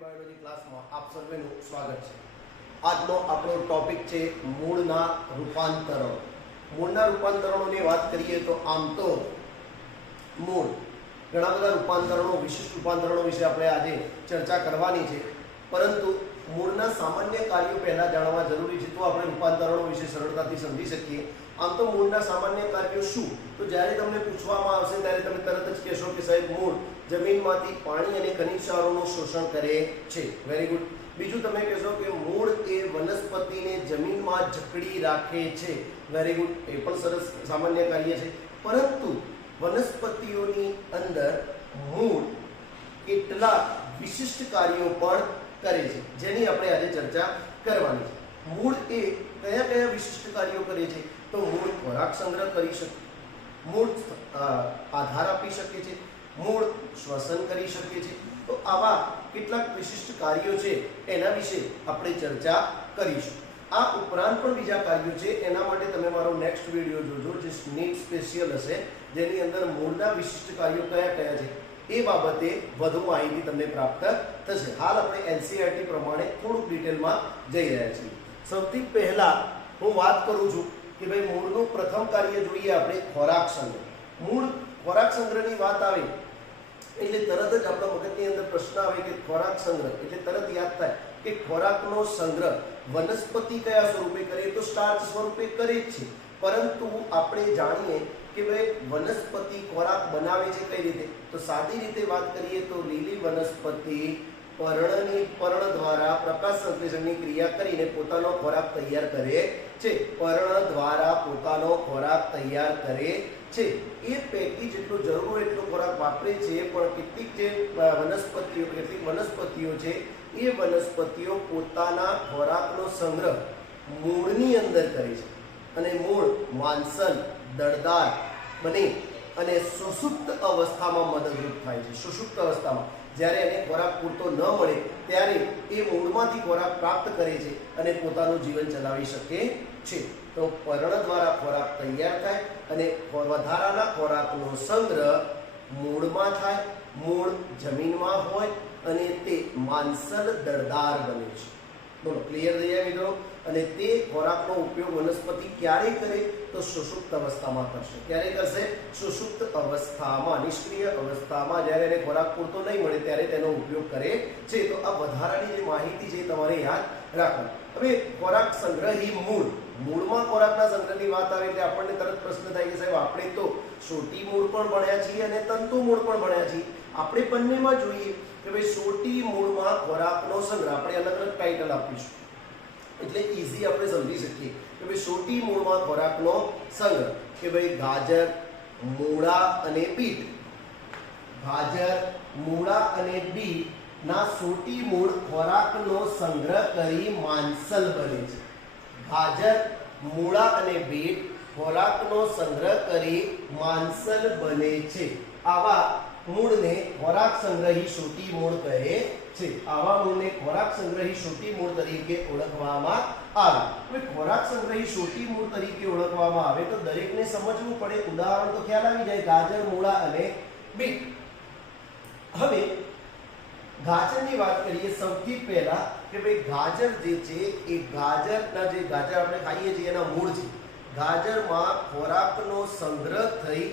Biology ક્લાસમાં આપ સર્વેનું સ્વાગત છે। આજનો આપણો ટોપિક છે મૂળના રૂપાંતરણો। મૂળના રૂપાંતરણોની વાત કરીએ તો આમ તો મૂળ ઘણા બધા રૂપાંતરણો વિશિષ્ટ રૂપાંતરણો વિશે આપણે આજે ચર્ચા કરવાની છે, પરંતુ મૂળના સામાન્ય કાર્યો પહેલા જાણવા જરૂરી છે, તો આપણે રૂપાંતરણો વિશે સરળતાથી સમજી શકીએ। આમ તો મૂળના સામાન્ય કાર્યો શું, તો જ્યારે તમને પૂછવામાં આવશે ત્યારે તમે તરત જ કહેશો કે સાહેબ મૂળ જમીનમાંથી પાણી અને ખનિજ ક્ષારોનું શોષણ કરે છે। Very good. બીજું તમે કહેશો કે મૂળ એ વનસ્પતિને જમીનમાં જકડી રાખે છે। વેરી ગુડ, એ પણ સરસ સામાન્ય કાર્ય છે। પરંતુ વનસ્પતિઓની અંદર મૂળ કેટલાક વિશિષ્ટ કાર્યો પણ કરે છે, જેની આપણે આજે ચર્ચા કરવાની છે। મૂળ એ કયા કયા વિશિષ્ટ કાર્યો કરે છે, તો મૂળ ખોરાક સંગ્રહ કરી શકે, મૂળ આધાર આપી શકે છે, મૂળ શ્વસન કરી શકે છે। તો આવા કેટલાક વિશિષ્ટ કાર્યો છે, એના વિશે આપણે ચર્ચા કરીશું। આ ઉપરાંત પણ બીજા કાર્યો છે, એના માટે તમે મારો નેક્સ્ટ વિડીયો જોજો, જે નીટ સ્પેશિયલ હશે, જેની અંદર મૂળના વિશિષ્ટ કાર્યો કયા કયા છે એ બાબતે વધુ માહિતી તમને પ્રાપ્ત થશે। હાલ આપણે એનસીઈઆરટી પ્રમાણે થોડુંક ડિટેલમાં જઈ રહ્યા છીએ। સૌથી પહેલા હું વાત કરું છું કે ભાઈ મૂળનું પ્રથમ કાર્ય જોઈએ આપણે ખોરાક સંગ્રહ। મૂળ ખોરાક સંગ્રહની વાત આવે એટલે તરત જ આપણા મગજની અંદર પ્રશ્ન આવે કે ખોરાક સંગ્રહ એટલે તરત યાદ થાય કે ખોરાકનો સંગ્રહ વનસ્પતિ કયા સ્વરૂપે કરે, તો સ્ટાર્ચ સ્વરૂપે કરે જ છે, પરંતુ આપણે જાણીએ કે ભાઈ વનસ્પતિ ખોરાક બનાવે છે કઈ રીતે, તો સાદી રીતે વાત કરીએ તો લીલી વનસ્પતિ પર્ણ દ્વારા પ્રકાશ સંશ્લેષણની ક્રિયા કરીને પોતાનો ખોરાક તૈયાર કરે છે। પર્ણ દ્વારા પોતાનો ખોરાક તૈયાર કરે છે। એ પૈકી જેટલો જરૂર હોય એટલો ખોરાક વાપરે છે, પણ કેટલીક વનસ્પતિઓ છે, એ વનસ્પતિઓ પોતાના ખોરાકનો સંગ્રહ મૂળની અંદર કરે છે, અને મૂળ માંસલ દળદાર બને અને સુષુપ્ત અવસ્થામાં મદદરૂપ થાય છે। સુષુપ્ત અવસ્થામાં જ્યારે એને ખોરાક પૂરતો ન મળે ત્યારે એ મૂળમાંથી ખોરાક પ્રાપ્ત કરે છે અને પોતાનું જીવન ચલાવી શકે છે। તો પર્ણ દ્વારા ખોરાક તૈયાર થાય અને વધારાના ખોરાકનો સંગ્રહ મૂળમાં થાય, મૂળ જમીનમાં હોય અને તે માંસલ દળદાર બને છે। બોલો, ક્લિયર થઈ જાય મિત્રો? અને તે ખોરાકનો ઉપયોગ વનસ્પતિ ક્યારે કરે, તો સુષુપ્ત અવસ્થામાં કરશે। ક્યારે કરશે? સુષુપ્ત અવસ્થામાં, નિષ્ક્રિય અવસ્થામાં, જ્યારે એને ખોરાક પૂરતો નહીં મળે ત્યારે તેનો ઉપયોગ કરે છે। તો આ વધારાની જે માહિતી છે તમારે યાદ રાખવાની। હવે ખોરાક સંગ્રહી મૂળમાં ખોરાકના સંગ્રહની વાત આવે એટલે આપણને તરત પ્રશ્ન થાય કે સાહેબ આપણે તો સોટી મૂળ પણ ભણ્યા છીએ અને તંતુ મૂળ પણ ભણ્યા છીએ, આપણે બંનેમાં જોઈએ કે ભાઈ સોટી મૂળમાં ખોરાકનો સંગ્રહ, આપણે અલગ અલગ ટાઇટલ આપીશું એટલે ઈઝી આપણે સમજી શકીએ કે ભાઈ સોટી મૂળમાં ખોરાકનો સંગ્રહ કે ભાઈ ગાજર, મૂળા અને બીટ, ગાજર, મૂળા અને બીટ ના સોટી મૂળ ખોરાકનો સંગ્રહ કરી માંસલ બને છે। ગાજર, મૂળા અને બીટ ખોરાકનો સંગ્રહ કરી માંસલ બને છે। આવા મૂળને ખોરાક સંગ્રહી સોટી મૂળ કહે છે। આવા મૂળને ખોરાક સંગ્રહી સોટી મૂળ તરીકે ઓળખવામાં આવે। હવે ખોરાક સંગ્રહી સોટી મૂળ તરીકે ઓળખવામાં આવે તો દરેકને સમજવું પડે। ઉદાહરણ તો ખ્યાલ આવી જાય, ગાજર, મૂળા અને બીટ। હવે ગાજરની વાત કરીએ સૌથી પહેલા કે ભાઈ ગાજર જે છે એ ગાજરના જે ગાજર આપણે ખાઈએ છીએ એના મૂળ છે। ગાજરમાં ખોરાકનો સંગ્રહ થઈ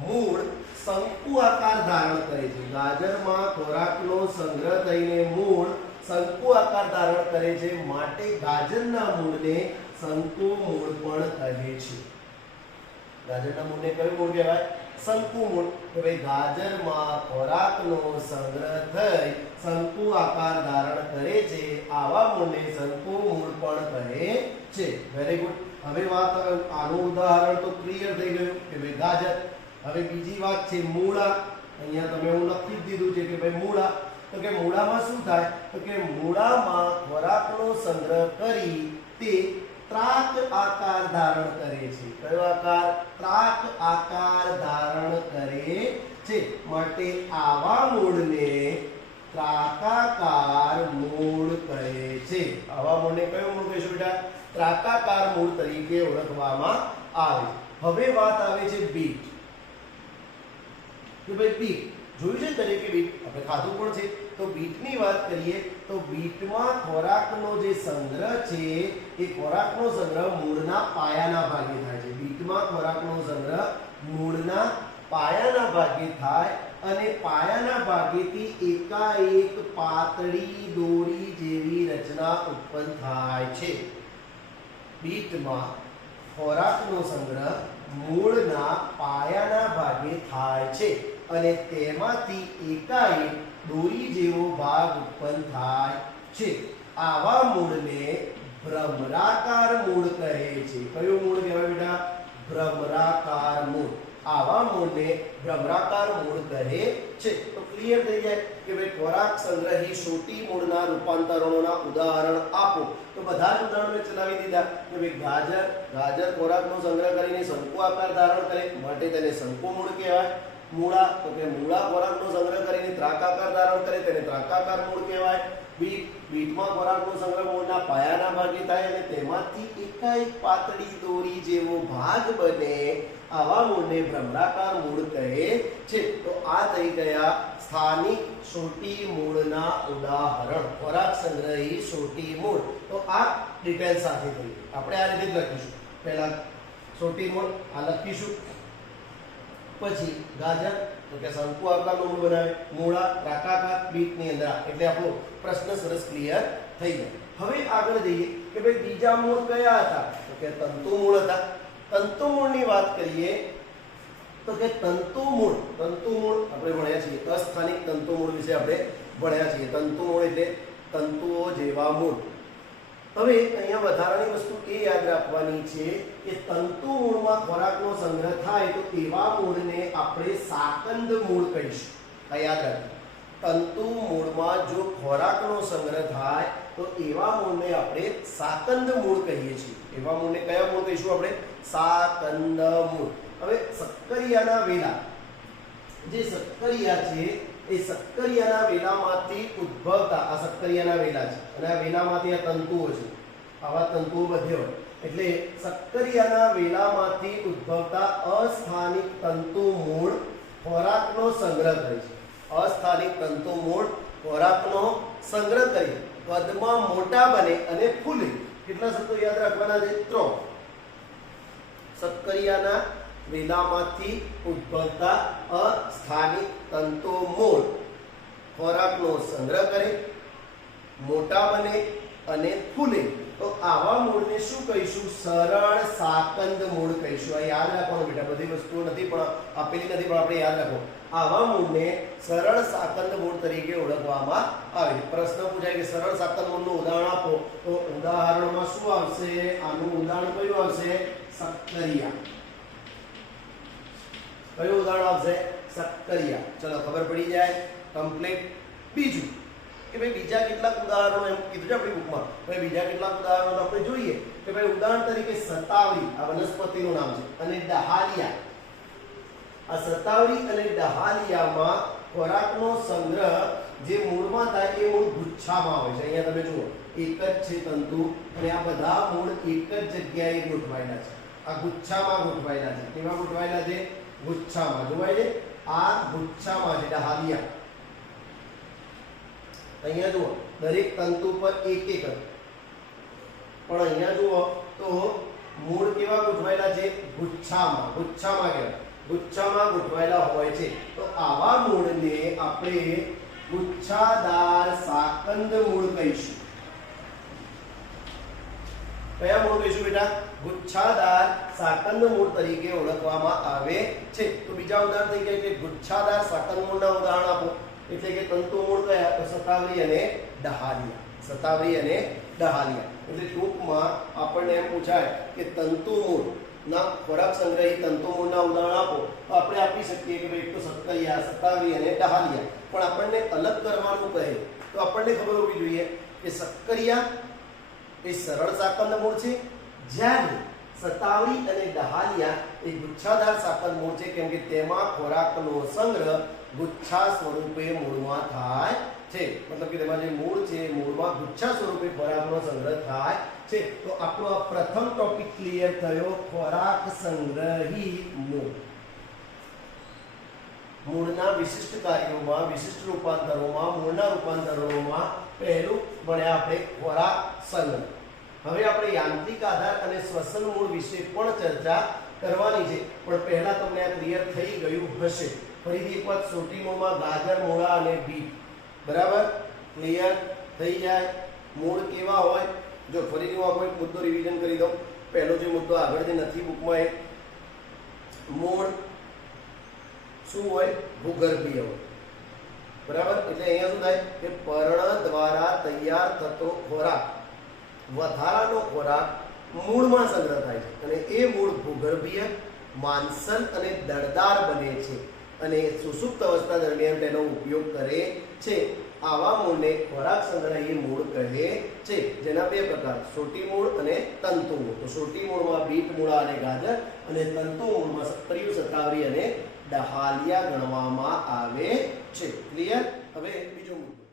મૂળ શંકુ આકાર ધારણ કરે છે। ગાજરમાં ખોરાકનો સંગ્રહ થઈને મૂળ શંકુ આકાર ધારણ કરે છે, માટે ગાજરના મૂળને શંકુ મૂળ પણ કહે છે। ગાજરના મૂળને કયું મૂળ કહેવાય? શંકુ મૂળ। કે ભાઈ ગાજરમાં ખોરાકનો સંગ્રહ થઈ શંકુ આકાર ધારણ કરે છે, આવા મૂળને શંકુ મૂળ પણ કહે છે। Very good. હવે વાત આનું ઉદાહરણ તો ક્લિયર થઈ ગયું કે ભાઈ ગાજર। હવે બીજી વાત છે મૂળા। અહીંયા તમે હું લખી જ દીધું છે કે ભાઈ મૂળા, તો કે મૂળામાં શું થાય, તો કે મૂળામાં ખોરાકનો સંગ્રહ કરી તે ત્રાક આકાર ધારણ કરે છે। કયો આકાર? ત્રાક આકાર ધારણ કરે છે, માટે આવા મૂળને ત્રાકાકાર મૂળ કહે છે। આવા મૂળને કયું મૂળ કહીશું બેટા? ત્રાકાકાર મૂળ તરીકે ઓળખવામાં આવે। હવે વાત આવે છે બીટ। કે ભાઈ બીટ જોયું છે દરેકે બીટ આપણે ખાધું પણ છે તો બીટની વાત કરીએ તો બીટમાં ખોરાકનો જે સંગ્રહ છે એ ખોરાકનો સંગ્રહ મૂળના પાયાના ભાગે થાય છે બીટમાં ખોરાકનો સંગ્રહ મૂળના પાયાના ભાગે થાય અને પાયાના ભાગેથી એકાએક પાતળી દોરી જેવી રચના ઉત્પન્ન થાય છે બીટમાં ખોરાકનો સંગ્રહ મૂળના પાયાના ભાગે થાય છે અને તેમાંથી એકાએક દોરી જેવો ભાગ ઉત્પન્ન થાય છે આવા મૂળને ભ્રમરાકાર મૂળ કહે છે કયું મૂળ કહેવાય બેટા ભ્રમરાકાર મૂળ આવા મૂળને ભ્રમરાકાર મૂળ કહે છે તો ક્લિયર થઈ જાય કે ભાઈ ખોરાક સંગ્રહી શોટી મૂળના રૂપાંતરણોના ઉદાહરણ આપો તો બધા જ ઉદાહરણો ચલાવી દીધા કે ભાઈ ગાજર ખોરાકનો સંગ્રહ કરીને શંકુ આકાર ધારણ કરે માટે તેને શંકુ મૂળ કહેવાય મૂળા તો કે મૂળા ખોરાકનો સંગ્રહ કરીને ત્રાકાકાર ધારણ કરે તેને ત્રાકાકાર મૂળ કહેવાય બીટમાં ખોરાકનો સંગ્રહ મૂળના પાયાના ભાગે થાય અને તેમાંથી એકાએક પાતળી દોરી જેવો ભાગ બને આવા મૂળને ભ્રમરાકાર મૂળ કહે છે તો આ થઈ ગયા સ્થાનિક શોટી મૂળના ઉદાહરણ ખોરાક સંગ્રહી શોટી મૂળ તો આ ડિટેલ સાથે થઈ આપણે આ રીતે જ લખીશું પહેલા શોટી મૂળ આ લખીશું પછી ગાજર તો કે શંકુ આકારનો મૂળ બનાવે મૂળા ત્રાકાકાર બીટની અંદર એટલે આપણો પ્રશ્ન સરસ ક્લિયર થઈ ગયો હવે આગળ જઈએ કે ભાઈ બીજા મૂળ કયા હતા તો કે તંતુ મૂળ હતા તંતુ મૂળની વાત કરીએ તો કે તંતુ મૂળ આપણે ભણ્યા છીએ અસ્થાનિક તંતુ મૂળ વિશે આપણે ભણ્યા છીએ તંતુ મૂળ એટલે તંતુઓ જેવા મૂળ હવે અહીંયા વધારાની વસ્તુ એ યાદ રાખવાની છે કે તંતુ મૂળમાં ખોરાકનો સંગ્રહ થાય તો એવા મૂળને આપણે સાકંદ મૂળ કહીશું આ યાદ રાખજો તંતુ મૂળમાં જો ખોરાકનો સંગ્રહ થાય તો એવા મૂળને આપણે સાકંદ મૂળ કહીએ છીએ એવા મૂળને કયા મૂળ કહીશું આપણે સાકંદ મૂળ હવે શક્કરિયાના વેલા જે શક્કરિયા છે એ શક્કરિયાના વેલામાંથી ઉદ્ભવતા આ શક્કરિયાના વેલા છે અને આ વેલામાંથી આ તંતુઓ છે આવા તંતુઓ બધે હોય એટલે શક્કરિયાના વેલામાંથી ઉદ્ભવતા અસ્થાનિક તંતુ મૂળ ખોરાકનો સંગ્રહ કરે છે અસ્થાનિક તંતુ મૂળ ખોરાકનો સંગ્રહ કરી કદમાં મોટા બને અને ફૂલે કેટલા શબ્દો યાદ રાખવાના છે 3 શક્કરિયાના વેલામાંથી ઉદ્ભવતા અસ્થાનિક તંતુ મૂળ ખોરાકનો સંગ્રહ કરે મોટા બને અને ફૂલે તો આવા મૂળને શું કહીશું સરળ સાકંદ મૂળ કહીશું આ યાદ રાખવાનું બેટા બધી વસ્તુઓ નથી પણ આપેલી નથી પણ આપણે યાદ રાખો આવા મૂળને સરળ સાકંદ મૂળ તરીકે ઓળખવામાં આવે છે પ્રશ્ન પૂછાય કે સરળ સાકંદ મૂળનું ઉદાહરણ આપો તો ઉદાહરણમાં શું આવશે આનું ઉદાહરણ કયું આવશે શક્કરિયા કયું ઉદાહરણ આવશે શક્કરિયા ચલો ખબર પડી જાય કમ્પ્લીટ બીજું કે ભાઈ બીજા કેટલાક ઉદાહરણો એમ કીધું છે આપણી બુકમાં ભાઈ બીજા કેટલાક ઉદાહરણો આપણે જોઈએ કે ભાઈ ઉદાહરણ તરીકે સતાવરી આ વનસ્પતિનું નામ છે અને ડહાલિયા આ સતાવરી અને ડહાલિયામાં ખોરાકનો સંગ્રહ જે મૂળમાં થાય એ મૂળ ગુચ્છામાં આવે છે અહીંયા તમે જુઓ એક જ છે તંતુ અને આ બધા મૂળ એક જ જગ્યાએ ગોઠવાયેલા છે આ ગુચ્છામાં ગોઠવાયેલા છે કેવા ગોઠવાયેલા છે ગુચ્છામાં જોવાય છે આ ગુચ્છામાં છે ડહાલિયા અહીંયા જુઓ દરેક તંતુ પર એક એક પણ અહીંયા જુઓ તો મૂળ કેવા ગોઠવાયેલા છે ગુચ્છામાં કહેવાય ગુચ્છામાં ગોઠવાયેલા હોય છે તો આવા મૂળને આપણે ગુચ્છાદાર સાકંદ મૂળ કહીશું કયા મૂળ કહીશું બેટા ગુચ્છાદાર સાકંદ મૂળ તરીકે ઓળખવામાં આવે છે તો બીજા ઉદાહરણ થઈ ગયા કે ગુચ્છાદાર સાકંદ મૂળના ઉદાહરણ આપો એટલે કે તંતુ મૂળ કયા તો સતાવરી અને ડહાલિયા એટલે ટૂંકમાં આપણને એમ પૂછાય કે તંતુ મૂળ ના ખોરાક સંગ્રહી તંતુ મૂળના ઉદાહરણ આપો તો આપણે આપી શકીએ કે ભાઈ એક તો શક્કરિયા સતાવરી અને ડહાલિયા પણ આપણને અલગ કરવાનું કહે તો આપણને ખબર હોવી જોઈએ કે શક્કરિયા એ સરળ સાકંદ મૂળ છે જ્યારે સતાવરી અને ડહાલિયા એ ગુચ્છાદાર સાકંદ મૂળ છે કેમ કે તેમાં ખોરાકનો સંગ્રહ ગુચ્છા સ્વરૂપે મૂળમાં થાય છે મતલબ કે તેમાં જે મૂળ છે મૂળમાં ગુચ્છા સ્વરૂપે ખોરાકનો સંગ્રહ થાય છે તો આપણો આ પ્રથમ ટોપિક ક્લિયર થયો ખોરાક સંગ્રહી મૂળ મૂળના વિશિષ્ટ કાર્યોમાં, વિશિષ્ટ રૂપાંતરોમાં, મૂળના રૂપાંતરોમાં પહેલું ભણ્યા આપણે ખોરાક સંગ્રહ. હવે આપણે યાંત્રિક આધાર અને શ્વસન મૂળ વિશે પણ ચર્ચા કરવાની છે, પણ પહેલા તમને આ ક્લિયર થઈ ગયું હશે. ફરીથી એક વાત, સોટી મૂળમાં ગાજર, મૂળા અને બીટ, બરાબર ક્લિયર થઈ જાય. મૂળ કેવા હોય, જો ફરીથી હું આપણો એક મુદ્દો રિવિઝન કરી દઉં. પહેલો જે મુદ્દો આગળ જે નથી બુકમાં, એ મૂળ શું હોય, ભૂગર્ભીય હોય, બરાબર. એટલે અહીંયા શું થાય કે પર્ણ દ્વારા તૈયાર થતો ખોરાક, વધારાનો ખોરાક મૂળમાં સંગ્રહ થાય છે અને એ મૂળ ભૂગર્ભીય, માંસલ અને દળદાર બને છે અને સુષુપ્ત અવસ્થા દરમિયાન તેનો ઉપયોગ કરે છે. આવા મૂળને ખોરાક સંગ્રહી મૂળ કહે છે, જેના બે પ્રકાર, સોટી મૂળ અને તંતુ મૂળ. તો સોટી મૂળમાં બીટ, મૂળા અને ગાજર, અને તંતુ મૂળમાં સત્તરિયું, શતાવરી અને ડહાલિયા ગણવામાં આવે છે. ક્લિયર? હવે બીજો મુદ્દો,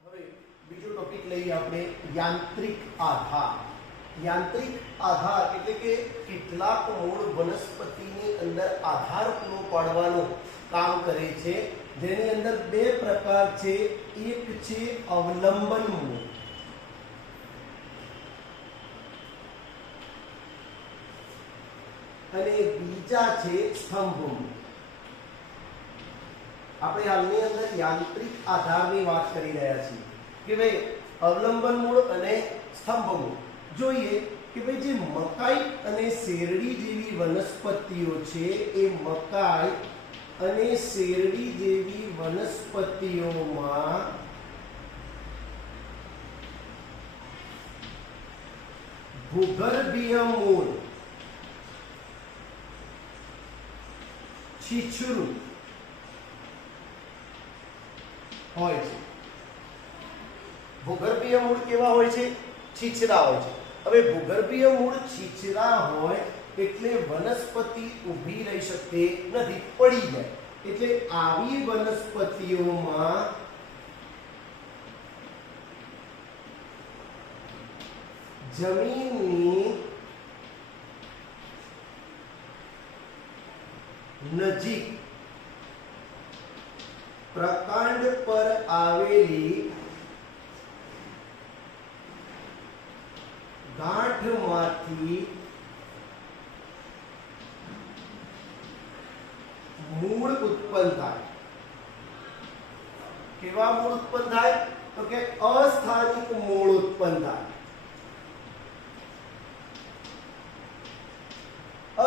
હવે બીજો ટોપિક લઈએ આપણે, યાંત્રિક આધાર. યાંત્રિક આધાર એટલે કે કેટલાક મૂળ વનસ્પતિની અંદર આધાર પૂરો પાડવાનું કામ કરે છે, જેની અંદર બે પ્રકાર છે. એક છે અવલંબન મૂળ અને બીજા છે સ્તંભ મૂળ. આપણે હાલની અંદર યાંત્રિક આધારની વાત કરી રહ્યા છીએ કે ભાઈ અવલંબન મૂળ અને સ્તંભ મૂળ. જોઈએ કે ભાઈ જે મકાઈ અને શેરડી જેવી વનસ્પતિઓ છે, એ મકાઈ અને શેરડી જેવી વનસ્પતિઓમાં ભૂગર્ભીય મૂળ, છીછરું હોય છે. ભૂગર્ભીય મૂળ કેવા હોય છે? છીછરા હોય છે. હવે ભૂગર્ભીય મૂળ છીછરા હોય એટલે વનસ્પતિ ઊભી રહી શકતી નથી, પડી જાય. એટલે આવી વનસ્પતિઓમાં જમીનની નજીક પ્રકાંડ પર આવેલી ગાંઠમાંથી મૂળ ઉત્પન્ન થાય. કેવા મૂળ ઉત્પન્ન થાય? તો કે અસ્થાનિક મૂળ ઉત્પન્ન થાય.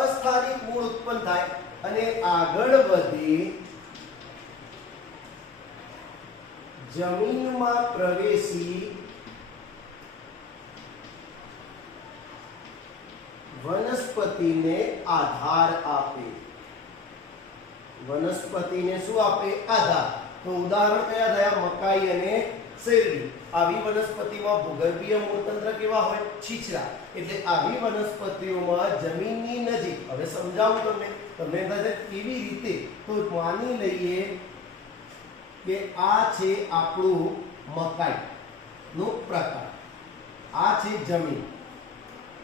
અસ્થાનિક મૂળ ઉત્પન્ન થાય અને આગળ વધી જમીનમાં પ્રવેશી વનસ્પતિને આધાર આપે. વનસ્પતિને શું આપે? આધાર. તો ઉદાહરણ કયા થયા? મકાઈ અને શેરડી. આવી વનસ્પતિમાં ભૂગર્ભીય મૂળતંત્ર કેવા હોય? છીછરા. એટલે આવી વનસ્પતિઓમાં જમીનની નજીક, હવે સમજાવું તમને, તમને થાય કેવી રીતે, તો માની લઈએ કે આ છે આપણું મકાઈ નો પ્રકાર, આ છે જમીન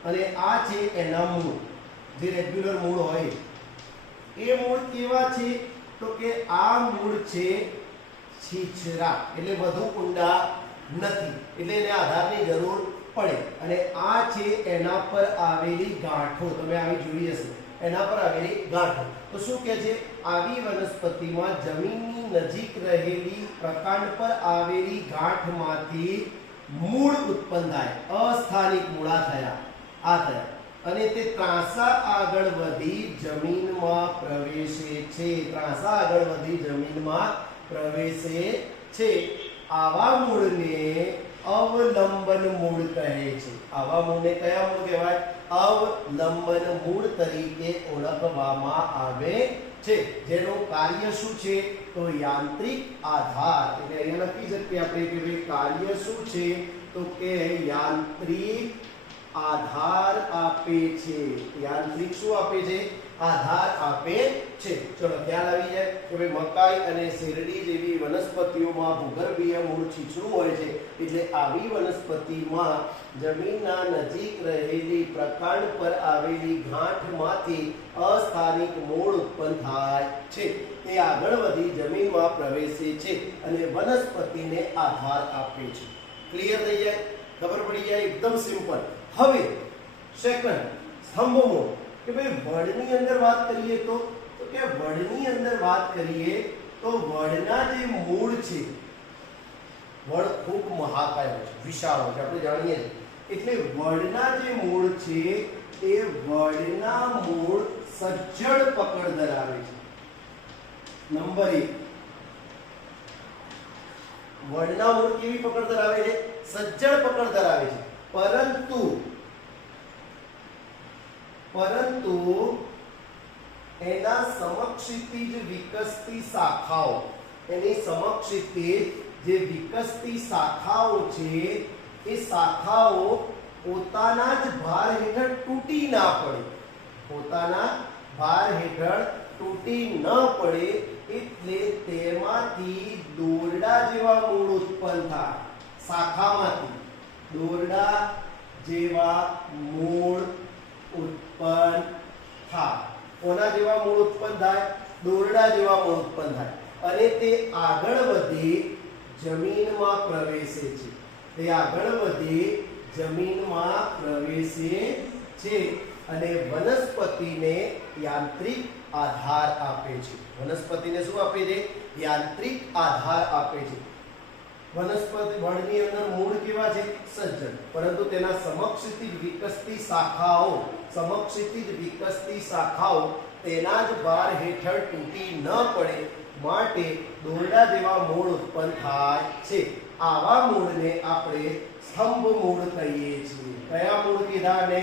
અને આ છે એના મૂળ, જે રેગ્યુલર મૂળ હોય. એ મૂળ કેવા છે? તો કે આ મૂળ છે છીછરા, એટલે વધુ ઊંડા નથી, એટલે એને આધારની જરૂર પડે. અને આ છે એના પર આવેલી ગાંઠો, તમે આવી જોઈ હશે, એના પર આવેલી ગાંઠો. તો શું કહે છે? આવી વનસ્પતિમાં જમીનની નજીક રહેલી પ્રકાંડ પર આવેલી ગાંઠમાંથી મૂળ ઉત્પન્ન થાય. અસ્થાનિક મૂળા થયા, આ થયા, અને તે ત્રાંસા આગળ વધી જમીનમાં પ્રવેશે છે. ત્રાંસા આગળ વધી જમીનમાં પ્રવેશે છે. આવા મૂળને અવલંબન મૂળ કહે છે. આવા મૂળને કયા મૂળ કહેવાય? અવલંબન મૂળ તરીકે ઓળખવામાં આવે છે, જેનું કાર્ય શું છે? તો યાંત્રિક આધાર. એટલે અહીંયા લખી શકીએ આપણે કે ભાઈ કાર્ય શું છે? તો કે યાંત્રિક આધાર આપે છે। યાંત્રિક શું આપે છે? આધાર આપે છે। ચલો ખ્યાલ આવી જાય કે ભાઈ મકાઈ અને શેરડી જેવી વનસ્પતિઓમાં ભૂગર્ભીય મૂળ છીછરું હોય છે, એટલે આવી વનસ્પતિમાં જમીનના નજીક રહેલી પ્રકાંડ પર આવેલી ગાંઠમાંથી અસ્થાનિક મૂળ ઉત્પન્ન થાય છે। તે આગળ વધી જમીનમાં પ્રવેશે છે અને વનસ્પતિને આધાર આપે છે। ક્લિયર થઈ જાય? ખબર પડી જાય? એકદમ સિમ્પલ। હવે સેકન્ડ સ્તંભ મૂળ કે ભાઈ વડની અંદર વાત કરીએ તો કે વડની અંદર વાત કરીએ તો વડના જે મૂળ છે, વડ ખૂબ મહાકાય હોય છે, વિશાળ હોય છે, આપણે જાણીએ છીએ। એટલે વડના જે મૂળ છે એ વડના મૂળ સજ્જડ પકડ ધરાવે છે। નંબર 1, વડના મૂળ કેવી પકડ ધરાવે છે? સજ્જડ પકડ ધરાવે છે। પરંતુ એના સમક્ષિતિજ વિકસતી શાખાઓ, એની સમક્ષિતિજ જે વિકસતી શાખાઓ છે એ શાખાઓ પોતાના જ ભાર હેઠળ તૂટી ના પડે, પોતાના ભાર હેઠળ તૂટી ન પડે એટલે તેમાંથી દોરડા જેવા મૂળ ઉત્પન્ન થાય। શાખામાંથી દોરડા જેવા મૂળ ઉત્પન્ન થાય। કોના જેવા મૂળ ઉત્પન્ન થાય? દોરડા જેવા મૂળ ઉત્પન્ન થાય અને તે આગળ વધી જમીનમાં પ્રવેશે છે। તે આગળ વધી જમીનમાં પ્રવેશે છે અને વનસ્પતિને યાંત્રિક આધાર આપે છે। વનસ્પતિને શું આપે છે? યાંત્રિક આધાર આપે છે। વનસ્પતિ વડની અંદર મૂળ કેવા છે? સજ્જડ, પરંતુ તેના સમક્ષિતિજ વિકસતી શાખાઓ તેના જ ભાર હેઠળ તૂટી ન પડે માટે દોરડા જેવા મૂળ ઉત્પન્ન થાય છે। આવા મૂળને આપણે સ્તંભ મૂળ કહીએ છીએ। કયા મૂળ કીધા ને?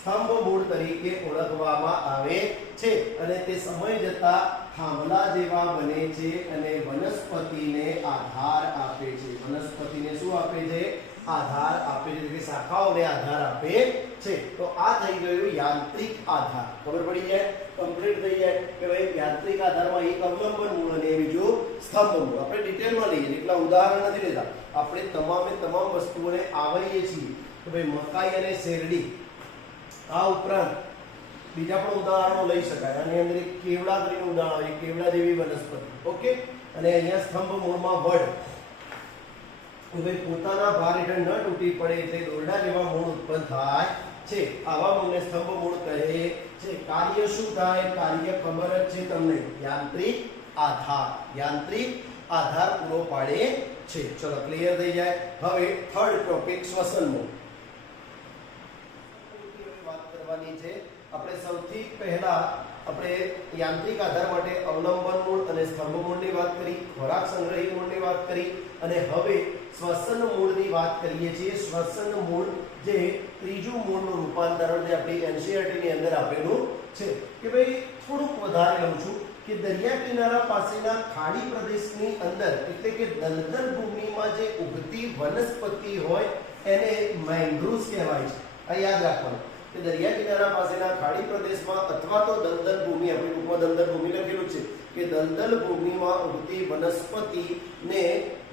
સ્તંભ મૂળ તરીકે ઓળખવામાં આવે છે અને તે સમય જતા થાંભલા જેવા બને છે અને વનસ્પતિને આધાર આપે છે। વનસ્પતિને શું આપે છે? આધાર આપે છે, એટલે શાખાઓને આધાર આપે છે। તો આ થઈ ગયું યાંત્રિક આધાર। ખબર પડી જાય? કમ્પ્લીટ થઈ જાય કે ભાઈ યાંત્રિક આધારમાં એક અવલંબન મૂળ અને બીજું સ્તંભ મૂળ। આપણે ડિટેલમાં લઈએ, એટલા ઉદાહરણ નથી લેતા, આપણે તમામે તમામ વસ્તુઓને આવરીએ છીએ કે ભાઈ મકાઈ અને શેરડી, આ ઉપરાંત બીજા પણ ઉદાહરણો લઈ શકાય। આની અંદર એક કેવડા કરીને ઉદાહરણ છે, કેવડા જેવી વનસ્પતિ, ઓકે। અને અહીંયા સ્તંભ મૂળમાં વડ, ભાઈ પોતાના ભાર હેઠળ ન તૂટી પડે એટલે દોરડા જેવા મૂળ ઉત્પન્ન થાય છે। આવા મૂળને સ્તંભ મૂળ કહે છે। કાર્ય શું થાય? કાર્ય ખબર જ છે તમને, યાંત્રિક આધાર। યાંત્રિક આધાર પૂરો પાડે છે। ચલો ક્લિયર થઈ જાય। હવે થર્ડ ટોપિક શ્વસન મૂળ વાત કરવાની છે। આપણે સૌથી પહેલા આપણે યાંત્રિક આધાર માટે અવલંબન મૂળ અને સ્તંભ મૂળની વાત કરી, ખોરાક સંગ્રહી મૂળની વાત કરી અને હવે શ્વસન મૂળની વાત કરીએ છીએ। શ્વસન મૂળ જે ત્રીજું મૂળનું રૂપાંતરણ જે આપણી એનસીઈઆરટી ની અંદર આપેલું છે કે ભાઈ થોડુંક વધારે લઉં છું કે દરિયા કિનારા પાસેના ખાડી પ્રદેશની અંદર એટલે કે દલદલ ભૂમિમાં જે ઉગતી વનસ્પતિ હોય એને મેંગ્રુવ્સ કહેવાય છે। આ યાદ રાખવાનું કે દરિયા કિનારા પાસેના ખાડી પ્રદેશમાં અથવા તો દલદલ ભૂમિ, આપણી બુકમાં દલદલ ભૂમિ લખેલું છે કે દલદલ ભૂમિમાં ઉગતી વનસ્પતિને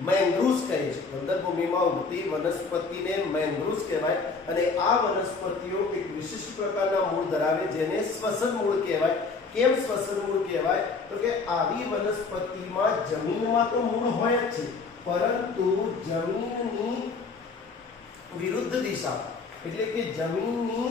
મેંગ્રુવ્સ કહે છે। દલદલ ભૂમિમાં ઉગતી વનસ્પતિને મેંગ્રુવ્સ કહેવાય અને આ વનસ્પતિઓ એક વિશિષ્ટ પ્રકારના મૂળ ધરાવે જેને શ્વસન મૂળ કહેવાય। કેમ શ્વસન મૂળ કહેવાય? તો કે આવી વનસ્પતિમાં જમીનમાં તો મૂળ હોય જ છે, પરંતુ જમીનની વિરુદ્ધ દિશા એટલે કે જમીનની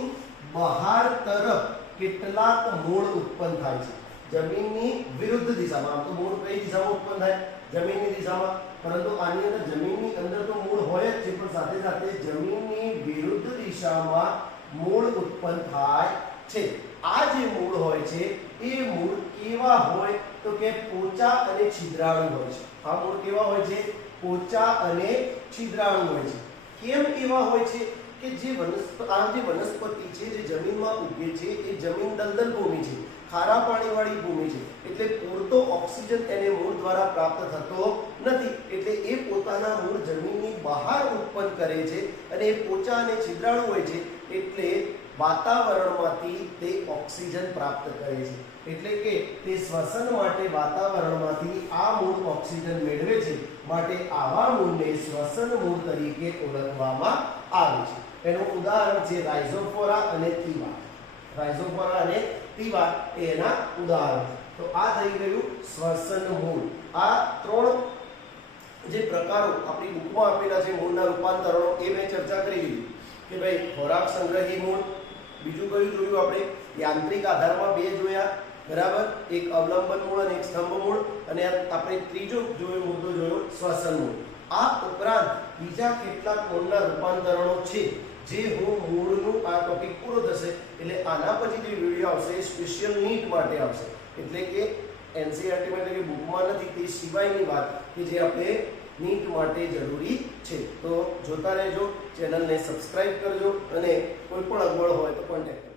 બહાર તરફ કેટલાક મૂળ ઉત્પન્ન થાય છે। જમીનની વિરુદ્ધ દિશામાં, આમ તો મૂળ કઈ દિશામાં ઉત્પન્ન થાય? જમીનની દિશામાં, પરંતુ આની અંદર જમીનની અંદર તો મૂળ હોય જ છે પણ સાથે સાથે જમીનની વિરુદ્ધ દિશામાં મૂળ ઉત્પન્ન થાય છે। આ જે મૂળ હોય છે એ મૂળ કેવા હોય? તો કે પોચા અને છિદ્રાળુ હોય છે। આ મૂળ કેવા હોય છે? પોચા અને છિદ્રાળુ હોય છે। કેમ એવા હોય છે? કે જે વનસ્પતિ છે જે જમીનમાં ઉગે છે એ જમીન દલદલ ભૂમિ છે, ખારા પાણીવાળી ભૂમિ છે એટલે પૂરતો ઓક્સિજન એને મૂળ દ્વારા પ્રાપ્ત થતો નથી, એટલે એ પોતાના મૂળ જમીનની બહાર ઉત્પન્ન કરે છે અને એ પોચા અને છિદ્રાળુ હોય છે એટલે વાતાવરણમાંથી તે ઓક્સિજન પ્રાપ્ત કરે છે, એટલે કે તે શ્વસન માટે વાતાવરણમાંથી આ મૂળ ઓક્સિજન મેળવે છે, માટે આવા મૂળને શ્વસન મૂળ તરીકે ઓળખવામાં આવે છે. એનું ઉદાહરણ છે રાઇઝોફોરા અને તીવા. રાઇઝોફોરા અને તીવા એના ઉદાહરણ. તો આ થઈ ગયું શ્વસન મૂળ. આ ત્રણ જે પ્રકારો આપણી બુકમાં આપેલા છે મૂળના રૂપાંતરણો એ મેં ચર્ચા કરી લીધી કે ભાઈ ખોરાક સંગ્રહી મૂળ, બીજું કયું જોયું આપણે? યાંત્રિક આધારમાં બે જોયા, બરાબર, એક અવલંબન મૂળ અને એક સ્તંભ મૂળ, અને આપણે ત્રીજો જોયો મુદ્દો જોયો શ્વસન મૂળ. આ ઉપરાંત બીજા કેટલાક મૂળના રૂપાંતરણો છે જે હું મૂળનું આ ટોપિક પૂરો થશે એટલે આના પછી જે વિડીયો આવશે એ સ્પેશિયલ નીટ માટે આવશે, એટલે કે એનસીઈઆરટી માં એટલે કે બુકમાં નથી તે સિવાયની વાત કે જે આપણે નીટ માટે જરૂરી છે. તો જોતા રહેજો, ચેનલને સબસ્ક્રાઇબ કરજો અને કોઈ પણ અગવડ હોય તો કોન્ટેક્ટ કરજો.